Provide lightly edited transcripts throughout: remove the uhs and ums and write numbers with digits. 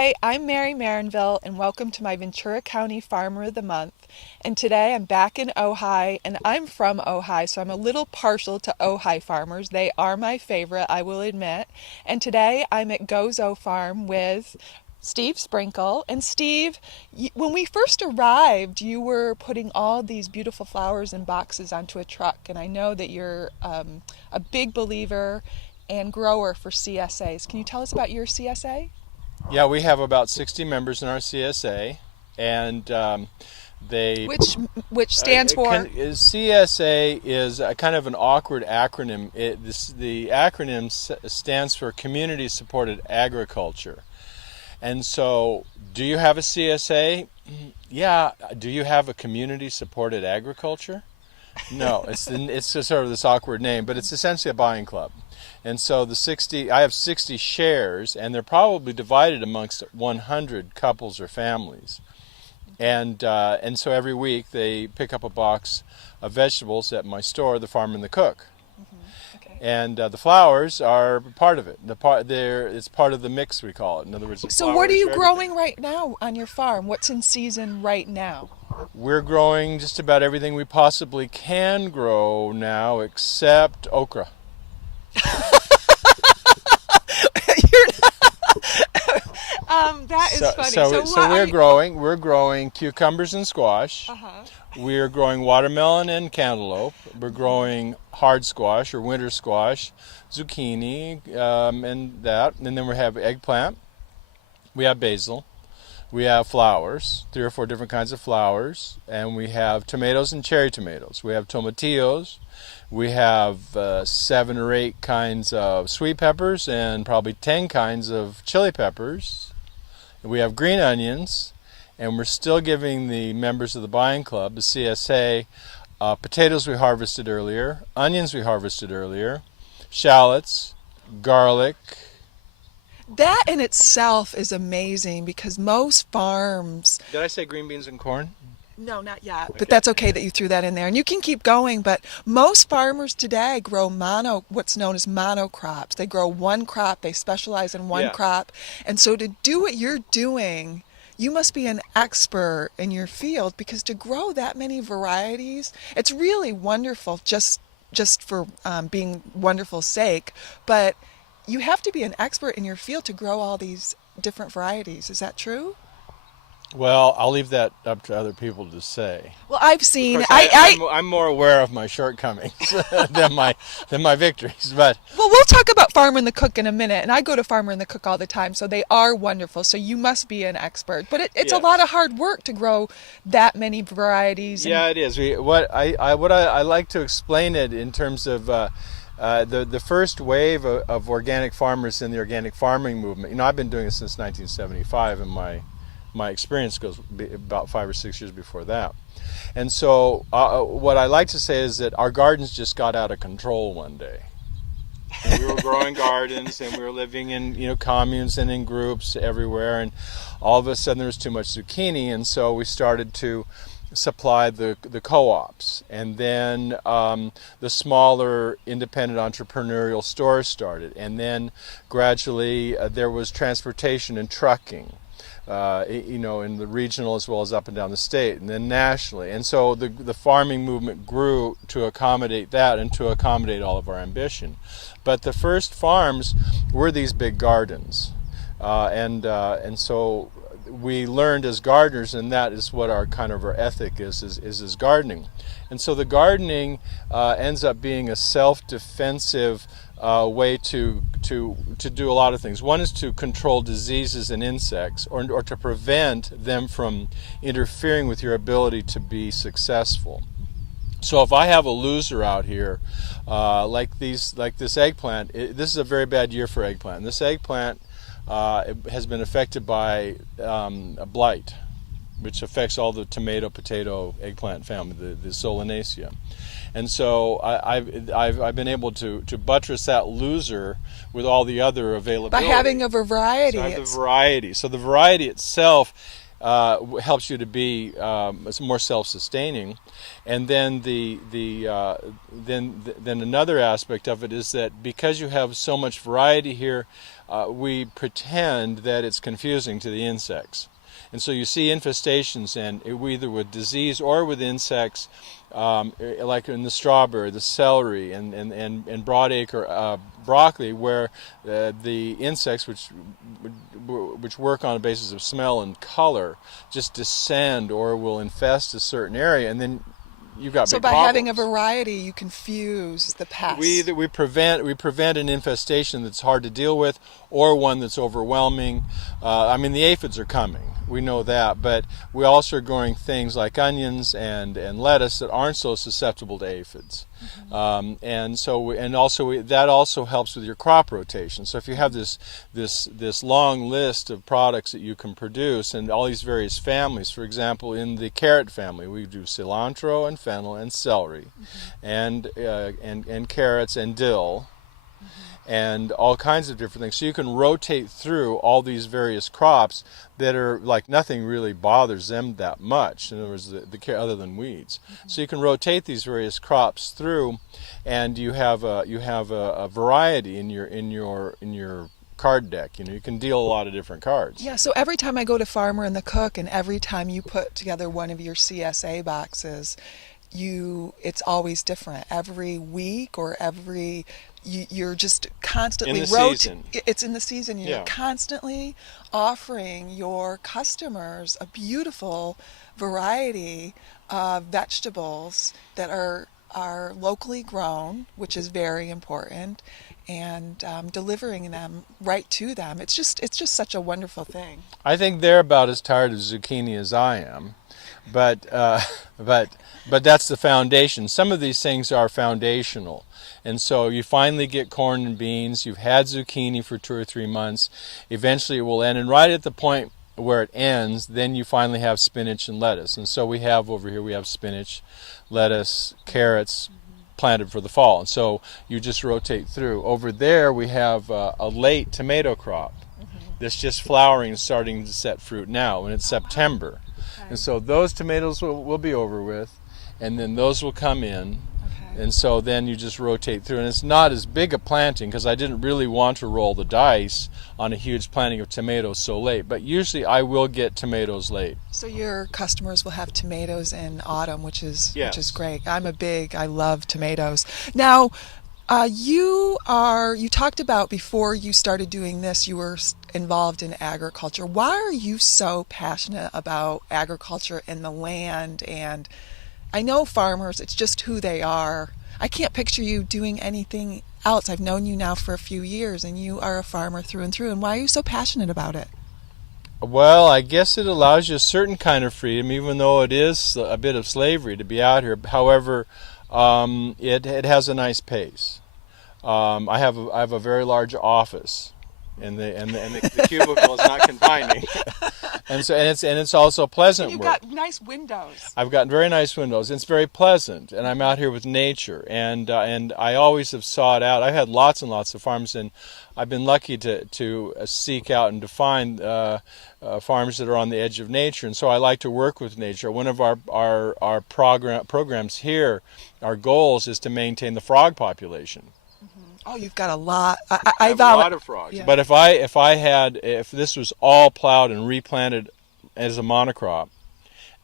Hi, I'm Mary Marinville, and welcome to my Ventura County Farmer of the Month. And today I'm back in Ojai, and I'm from Ojai, so I'm a little partial to Ojai farmers. They are my favorite, I will admit. And today I'm at Gozo Farm with Steve Sprinkle. And Steve, when we first arrived, you were putting all these beautiful flowers in boxes onto a truck, and I know that you're a big believer and grower for CSAs. Can you tell us about your CSA? Yeah, we have about 60 members in our CSA, and they Which stands for? CSA is a kind of an awkward acronym. The acronym stands for Community Supported Agriculture. And so, do you have a CSA? Yeah. Do you have a Community Supported Agriculture? No, it's just sort of this awkward name, but it's essentially a buying club. And so I have 60 shares, and they're probably divided amongst 100 couples or families. And so every week they pick up a box of vegetables at my store, The Farm and the Cook. Okay. And the flowers are part of it. It's part of the mix, we call it. In other words, So what are you growing right now on your farm? What's in season right now? We're growing just about everything we possibly can grow now, except okra. That is funny. So we're growing cucumbers and squash. Uh-huh. We're growing watermelon and cantaloupe. We're growing hard squash or winter squash, zucchini, and that. And then we have eggplant. We have basil. We have flowers, 3 or 4 different kinds of flowers, and we have tomatoes and cherry tomatoes. We have tomatillos. We have 7 or 8 kinds of sweet peppers and probably 10 kinds of chili peppers. We have green onions, and we're still giving the members of the buying club, the CSA, potatoes we harvested earlier, onions we harvested earlier, shallots, garlic. That in itself is amazing because most farms... Did I say green beans and corn? No, not yet, Okay. but that's okay that you threw that in there. And you can keep going, but most farmers today grow what's known as monocrops. They grow one crop, they specialize in one crop. And so to do what you're doing, you must be an expert in your field because to grow that many varieties, it's really wonderful just for being wonderful's sake, but you have to be an expert in your field to grow all these different varieties. Is that true? Well, I'll leave that up to other people to say. Well, I've seen. I'm more aware of my shortcomings than my victories. But well, we'll talk about Farmer and the Cook in a minute, and I go to Farmer and the Cook all the time, so they are wonderful. So you must be an expert. But it's a lot of hard work to grow that many varieties. Yeah, it is. What I like to explain it in terms of. The first wave of organic farmers in the organic farming movement. I've been doing it since 1975, and my experience goes about 5 or 6 years before that. And so what I like to say is that our gardens just got out of control one day. And we were growing gardens, and we were living in communes and in groups everywhere, and all of a sudden there was too much zucchini, and so we started to supply the co-ops, and then the smaller independent entrepreneurial stores started, and then gradually there was transportation and trucking, in the regional as well as up and down the state, and then nationally, and so the farming movement grew to accommodate that and to accommodate all of our ambition. But the first farms were these big gardens, and so we learned as gardeners, and that is what our ethic is gardening. And so the gardening ends up being a self-defensive way to do a lot of things. One is to control diseases and insects, or to prevent them from interfering with your ability to be successful. So if I have a loser out here, like this eggplant, this is a very bad year for eggplant. This eggplant has been affected by a blight, which affects all the tomato, potato, eggplant family, the Solanaceae. And so I've been able to buttress that loser with all the other availability. By having a variety. So I have the variety. So the variety itself helps you to be more self-sustaining. And then then another aspect of it is that because you have so much variety here, we pretend that it's confusing to the insects. And so you see infestations, and either with disease or with insects, like in the strawberry, the celery, and broadacre broccoli, where the insects, which work on a basis of smell and color, just descend or will infest a certain area, and then you've got So big by problems. having a variety, you confuse the pests. We prevent an infestation that's hard to deal with, or one that's overwhelming. I mean, the aphids are coming. We know that, but we also are growing things like onions and lettuce that aren't so susceptible to aphids. And so that also helps with your crop rotation. So if you have this long list of products that you can produce, and all these various families, for example, in the carrot family, we do cilantro and fennel and celery, and carrots and dill, and all kinds of different things. So you can rotate through all these various crops that are like nothing really bothers them that much. In other words, other than weeds. So you can rotate these various crops through, and you have a variety in your card deck. You can deal a lot of different cards. Yeah, so every time I go to Farmer and the Cook, and every time you put together one of your CSA boxes, it's always different. Every week or you're just constantly season. It's in the season. You're Yeah. constantly offering your customers a beautiful variety of vegetables that are locally grown, which is very important, and delivering them right to them. It's just such a wonderful thing. I think they're about as tired of zucchini as I am, but that's the foundation. Some of these things are foundational, and so you finally get corn and beans. You've had zucchini for 2 or 3 months. Eventually, it will end, and right at the point where it ends, then you finally have spinach and lettuce. And so we have over here, we have spinach, lettuce, carrots planted for the fall. And so you just rotate through. Over there we have a late tomato crop that's just flowering and starting to set fruit now, and it's September. Okay. And so those tomatoes will be over with, and then those will come in. Okay. And so then you just rotate through, and it's not as big a planting because I didn't really want to roll the dice on a huge planting of tomatoes so late, but usually I will get tomatoes late. So your customers will have tomatoes in autumn, which is great. I love tomatoes. Now, you talked about before you started doing this, you were involved in agriculture. Why are you so passionate about agriculture and the land? And I know farmers, it's just who they are. I can't picture you doing anything else. I've known you now for a few years, and you are a farmer through and through. And why are you so passionate about it? Well, I guess it allows you a certain kind of freedom, even though it is a bit of slavery to be out here. However, it has a nice pace. I have a very large office, and the cubicle is not confining, and it's also pleasant And you've work. got nice windows. I've got very nice windows. It's very pleasant, and I'm out here with nature, and I always have sought out. I've had lots and lots of farms, and I've been lucky to seek out and to find farms that are on the edge of nature, and so I like to work with nature. One of our programs here, our goals is to maintain the frog population. Oh, you've got a lot. I have a lot of frogs. Yeah. But if this was all plowed and replanted as a monocrop,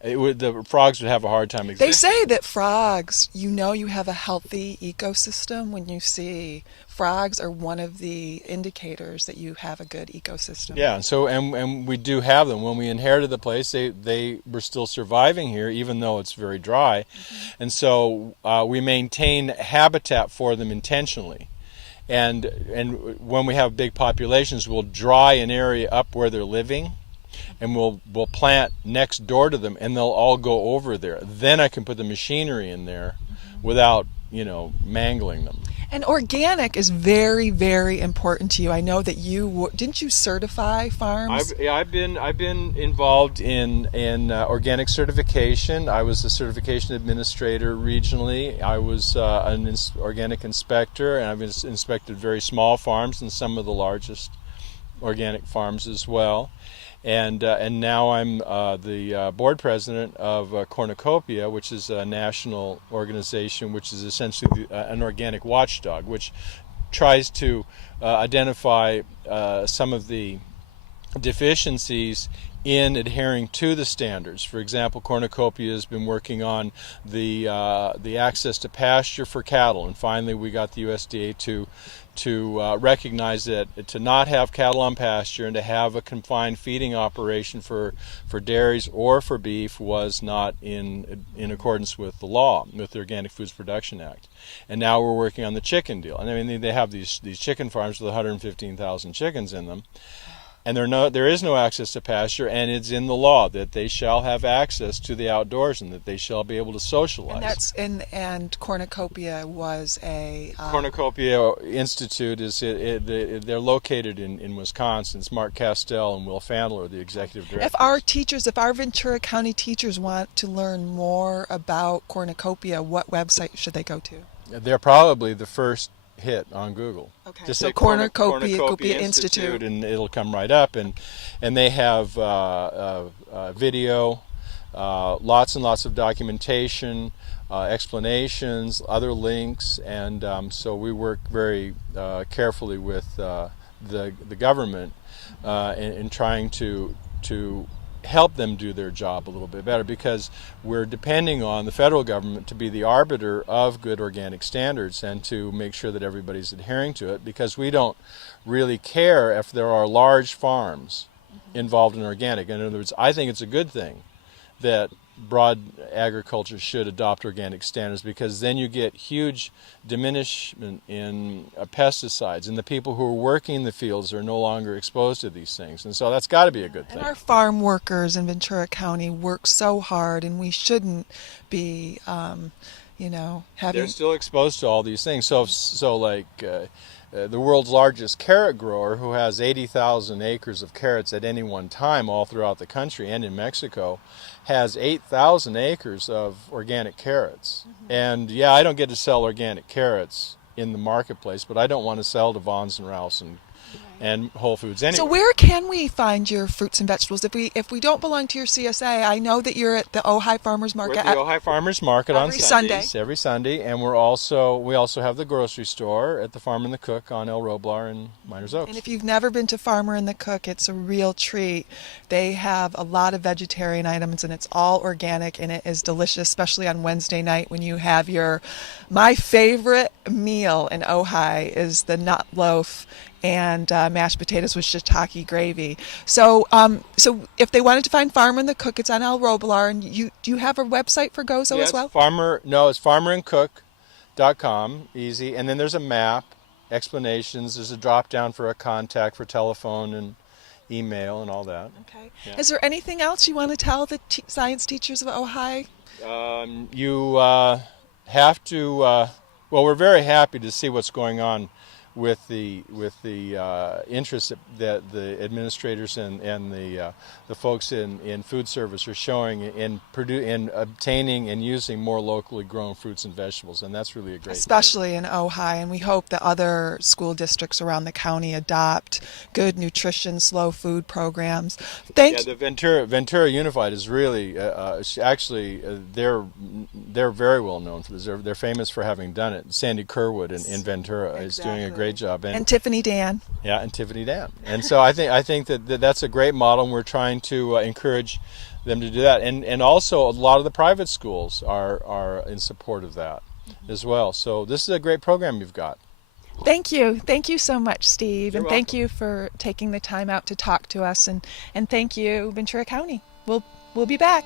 the frogs would have a hard time existing. They say that frogs, you have a healthy ecosystem when you see frogs are one of the indicators that you have a good ecosystem. Yeah, and we do have them. When we inherited the place, they were still surviving here, even though it's very dry, and so we maintain habitat for them intentionally. And when we have big populations, we'll dry an area up where they're living, and we'll plant next door to them, and they'll all go over there. Then I can put the machinery in there without mangling them. And organic is very, very important to you. I know that didn't you certify farms? I've been involved in organic certification. I was a certification administrator regionally. I was an organic inspector, and I've inspected very small farms and some of the largest organic farms as well. And now I'm the board president of Cornucopia, which is a national organization which is essentially an organic watchdog, which tries to identify some of the deficiencies in adhering to the standards. For example, Cornucopia has been working on the access to pasture for cattle, and finally we got the USDA to recognize that to not have cattle on pasture and to have a confined feeding operation for dairies or for beef was not in accordance with the law, with the Organic Foods Production Act. And now we're working on the chicken deal. And I mean, they have these chicken farms with 115,000 chickens in them. And there is no access to pasture, and it's in the law that they shall have access to the outdoors and that they shall be able to socialize. And Cornucopia was a Cornucopia Institute they're located in Wisconsin. It's Mark Castell and Will Fandler, the executive directors. If our Ventura County teachers want to learn more about Cornucopia, what website should they go to? They're probably the first hit on Google. Okay. Just so say Cornucopia Institute, and it'll come right up. And they have video, lots and lots of documentation, explanations, other links, and so we work very carefully with the government in trying to help them do their job a little bit better, because we're depending on the federal government to be the arbiter of good organic standards and to make sure that everybody's adhering to it, because we don't really care if there are large farms involved in organic. In other words, I think it's a good thing that broad agriculture should adopt organic standards, because then you get huge diminishment in pesticides, and the people who are working in the fields are no longer exposed to these things, and so that's got to be a good thing. And our farm workers in Ventura County work so hard, and we shouldn't be having... They're still exposed to all these things. So like the world's largest carrot grower, who has 80,000 acres of carrots at any one time all throughout the country and in Mexico, has 8,000 acres of organic carrots. And yeah, I don't get to sell organic carrots in the marketplace, but I don't want to sell to Vons and Rouse and Whole Foods anyway. So where can we find your fruits and vegetables? If we don't belong to your CSA, I know that you're at the Ojai Farmers Market. We're at the Ojai Farmers Market on Sundays, every Sunday, and we also have the grocery store at the Farm and the Cook on El Roblar in Miners Oaks. And if you've never been to Farmer and the Cook, it's a real treat. They have a lot of vegetarian items, and it's all organic, and it is delicious, especially on Wednesday night when you have my favorite meal in Ojai is the nut loaf and mashed potatoes with shiitake gravy. So if they wanted to find Farmer and the Cook, it's on El Roblar. And do you have a website for Gozo as well? It's farmerandcook.com, easy. And then there's a map, explanations. There's a drop down for a contact for telephone and email and all that. Okay. Yeah. Is there anything else you want to tell the science teachers of Ojai? You have to. Well, we're very happy to see what's going on with the interest that the administrators and the folks in food service are showing in obtaining and using more locally grown fruits and vegetables, and that's really a great especially thing. In Ojai, and we hope that other school districts around the county adopt good nutrition, slow food programs. The Ventura Unified is really actually they're very well known for this. They're famous for having done it. Sandy Kerwood in Ventura is doing a great job, and Tiffany Dan. Yeah, and Tiffany Dan. And so I think that's a great model, and we're trying to encourage them to do that. And also a lot of the private schools are in support of that as well. So this is a great program you've got. Thank you so much, Steve. You're and welcome. Thank you for taking the time out to talk to us, and thank you, Ventura County. We'll be back.